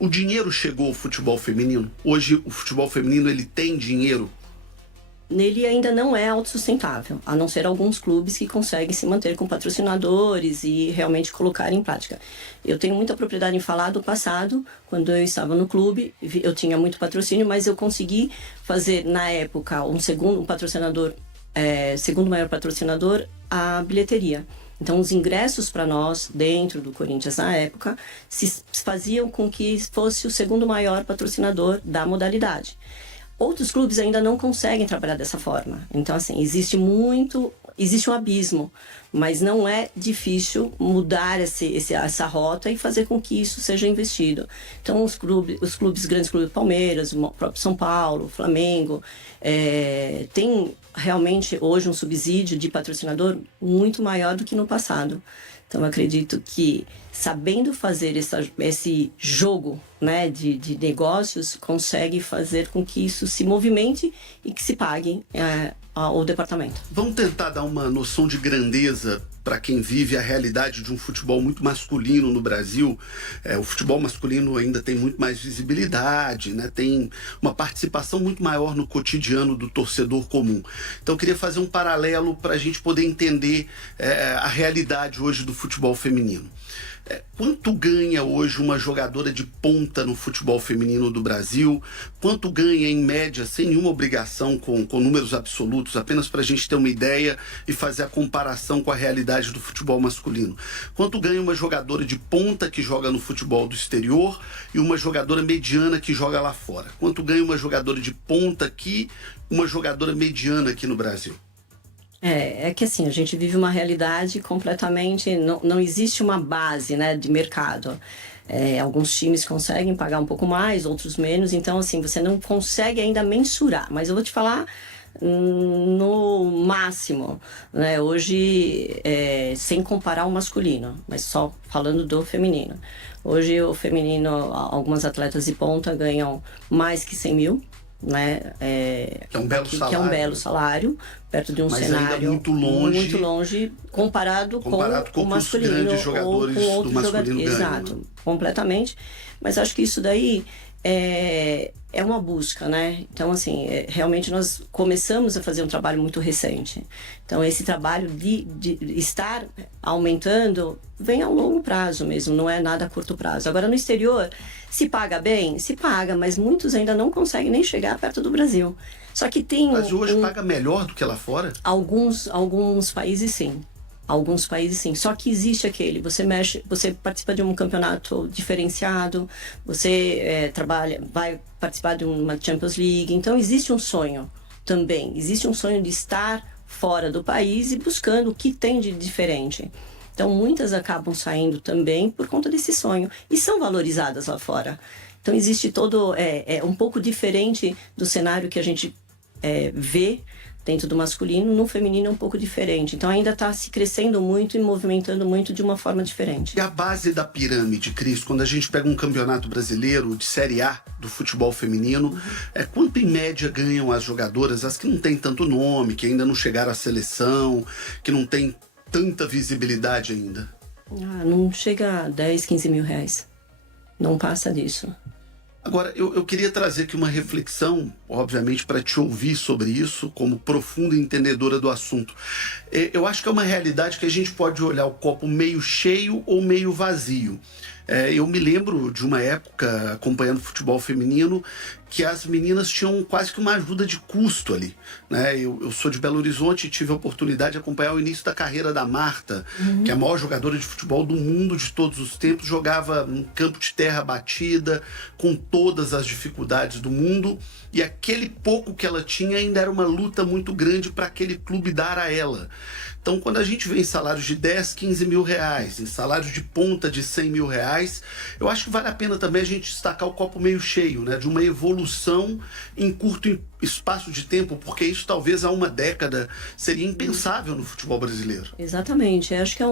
O dinheiro chegou ao futebol feminino? Hoje o futebol feminino ele tem dinheiro? Nele ainda não é autossustentável, a não ser alguns clubes que conseguem se manter com patrocinadores e realmente colocar em prática. Eu tenho muita propriedade em falar do passado, quando eu estava no clube, eu tinha muito patrocínio, mas eu consegui fazer na época um patrocinador, segundo maior patrocinador, a bilheteria. Então, os ingressos para nós, dentro do Corinthians na época, se faziam com que fosse o segundo maior patrocinador da modalidade. Outros clubes ainda não conseguem trabalhar dessa forma. Então, assim, existe um abismo, mas não é difícil mudar essa rota e fazer com que isso seja investido. Então, os clubes grandes, clubes Palmeiras, o próprio São Paulo, Flamengo, tem realmente hoje um subsídio de patrocinador muito maior do que no passado. Então, eu acredito que, sabendo fazer esse jogo, né, de negócios, consegue fazer com que isso se movimente e que se pague ao departamento. Vamos tentar dar uma noção de grandeza para quem vive a realidade de um futebol muito masculino no Brasil. O futebol masculino ainda tem muito mais visibilidade, né? Tem uma participação muito maior no cotidiano do torcedor comum. Então eu queria fazer um paralelo para a gente poder entender a realidade hoje do futebol feminino. Quanto ganha hoje uma jogadora de ponta no futebol feminino do Brasil? Quanto ganha em média, sem nenhuma obrigação com números absolutos, apenas para a gente ter uma ideia e fazer a comparação com a realidade do futebol masculino? Quanto ganha uma jogadora de ponta que joga no futebol do exterior e uma jogadora mediana que joga lá fora? Quanto ganha uma jogadora de ponta aqui, uma jogadora mediana aqui no Brasil? É que assim, a gente vive uma realidade completamente... Não existe uma base, né, de mercado. Alguns times conseguem pagar um pouco mais, outros menos. Então, assim, você não consegue ainda mensurar. Mas eu vou te falar no máximo, né? Hoje, sem comparar o masculino, mas só falando do feminino. Hoje, o feminino, algumas atletas de ponta ganham mais que 100 mil. Né? Que é um belo salário. Que é um belo salário, perto de um mas cenário ainda muito longe comparado com o masculino, os grandes jogadores ou com outros do masculino ganham. Exato, completamente. Mas acho que isso daí é uma busca, né? Então, assim, realmente nós começamos a fazer um trabalho muito recente. Então, esse trabalho de estar aumentando vem a longo prazo mesmo, não é nada a curto prazo. Agora, no exterior, se paga bem? Se paga, mas muitos ainda não conseguem nem chegar perto do Brasil. Só que tem... Mas hoje paga melhor do que lá fora? Alguns países, sim. Alguns países sim, só que existe você participa de um campeonato diferenciado, você vai participar de uma Champions League, então existe um sonho também, existe um sonho de estar fora do país e buscando o que tem de diferente. Então muitas acabam saindo também por conta desse sonho e são valorizadas lá fora. Então existe um pouco diferente do cenário que a gente vê dentro do masculino, no feminino é um pouco diferente. Então ainda está se crescendo muito e movimentando muito de uma forma diferente. E a base da pirâmide, Cris, quando a gente pega um campeonato brasileiro de Série A do futebol feminino, quanto em média ganham as jogadoras, as que não têm tanto nome, que ainda não chegaram à seleção, que não tem tanta visibilidade ainda? Não chega a 10, 15 mil reais. Não passa disso. Agora, eu queria trazer aqui uma reflexão, obviamente, para te ouvir sobre isso, como profunda entendedora do assunto. Eu acho que é uma realidade que a gente pode olhar o copo meio cheio ou meio vazio. Eu me lembro de uma época, acompanhando futebol feminino, que as meninas tinham quase que uma ajuda de custo ali, né? Eu sou de Belo Horizonte e tive a oportunidade de acompanhar o início da carreira da Marta, que é a maior jogadora de futebol do mundo de todos os tempos, jogava num campo de terra batida, com todas as dificuldades do mundo, e aquele pouco que ela tinha ainda era uma luta muito grande para aquele clube dar a ela. Então, quando a gente vê em salários de 10, 15 mil reais, em salários de ponta de 100 mil reais, eu acho que vale a pena também a gente destacar o copo meio cheio, né? De uma evolução em curto espaço de tempo, porque isso talvez há uma década seria impensável no futebol brasileiro. Exatamente. Eu acho que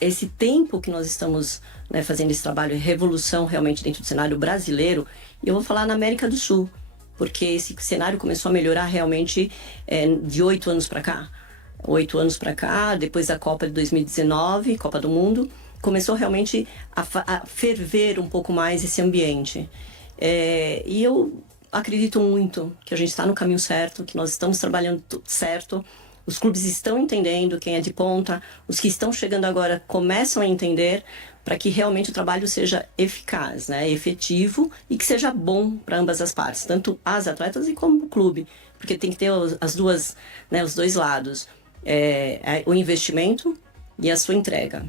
esse tempo que nós estamos, né, fazendo esse trabalho, revolução realmente dentro do cenário brasileiro, e eu vou falar na América do Sul, porque esse cenário começou a melhorar realmente de 8 anos para cá. 8 anos para cá, depois da Copa de 2019, Copa do Mundo, começou realmente a ferver um pouco mais esse ambiente. E eu acredito muito que a gente está no caminho certo, que nós estamos trabalhando certo. Os clubes estão entendendo quem é de ponta, os que estão chegando agora começam a entender, para que realmente o trabalho seja eficaz, né, efetivo e que seja bom para ambas as partes, tanto as atletas e como o clube, porque tem que ter as duas, né, os dois lados, o investimento e a sua entrega.